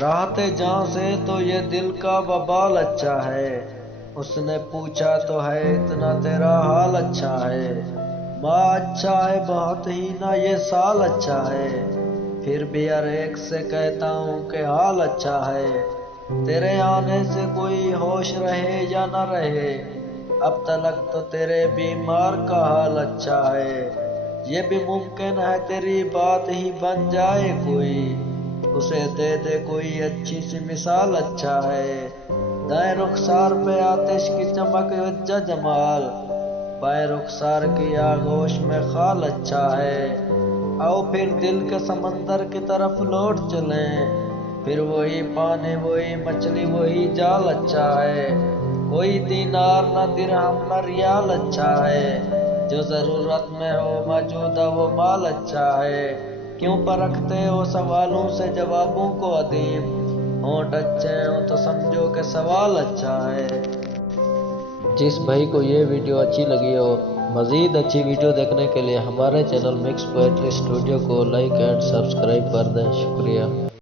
راحت جہاں سے تو یہ دل کا وبال اچھا ہے، اس نے پوچھا تو ہے اتنا تیرا حال اچھا ہے، ماں اچھا ہے بہت ہی نہ یہ سال اچھا ہے، پھر بھی ہر ایک سے کہتا ہوں کہ حال اچھا ہے، تیرے آنے سے کوئی ہوش رہے یا نہ رہے، اب تلک تو تیرے بیمار کا حال اچھا ہے، یہ بھی ممکن ہے تیری بات ہی بن جائے کوئی، اسے دے دے کوئی اچھی سی مثال اچھا ہے، دائیں رخسار پہ آتش کی چمک وجہ جمال، بائیں رخسار کی آغوش میں خال اچھا ہے، آؤ پھر دل کے سمندر کی طرف لوٹ چلیں، پھر وہی پانی وہی مچھلی وہی جال اچھا ہے، کوئی دینار نہ درہم نہ ریال اچھا ہے، جو ضرورت میں ہو موجودہ وہ مال اچھا ہے، کیوں پرکھتے ہو سوالوں سے جوابوں کو عدیم، ہونٹ اچھے ہوں تو سمجھو کہ سوال اچھا ہے۔ جس بھائی کو یہ ویڈیو اچھی لگی ہو، مزید اچھی ویڈیو دیکھنے کے لیے ہمارے چینل مکس پوئٹری اسٹوڈیو کو لائک اینڈ سبسکرائب کر دیں۔ شکریہ۔